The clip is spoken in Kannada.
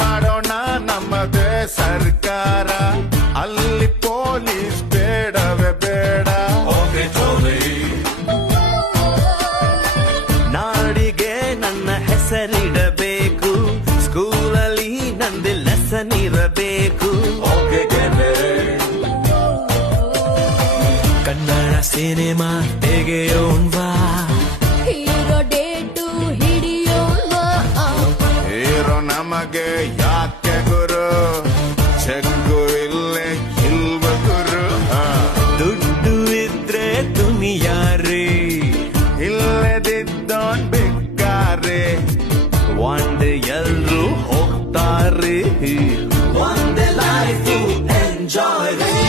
ಮಾಡೋಣ ನಮ್ಮದೇ ಸರ್ಕಾರ, ಅಲ್ಲಿ ಪೊಲೀಸ್ ಬೇಡವೇ ಬೇಡ. ನಾಡಿಗೆ ನನ್ನ ಹೆಸರಿಡಬೇಕು, ಸ್ಕೂಲಲ್ಲಿ ನಂದು ಲೆಸನ್ ಇರಬೇಕು. ಕನ್ನಡ ಸಿನಿಮಾ ತೆಗೆಯೋಣ್ವಾ, ಹೀರೋ ಡೇಟು ಹಿಡಿಯೋಣ. ಹೀರೋ ನಮಗೆ ಯಾಕೆ ಗುರು, ಚೆಕ್ಕು ಇಲ್ಲೇ ಇಲ್ವ ಗುರು. ದುಡ್ಡು ಇದ್ರೆ ದುನಿಯಾರಿ, ಇಲ್ಲದಿದ್ದೋನ್ ಬಿಕ್ಕಾರೆ. ಒಂದೇ ಎಲ್ರು ಹೋಗ್ತಾರೆ, ಒಂದೇ ಲೈಫ್ ಎಂಜಾಯ್.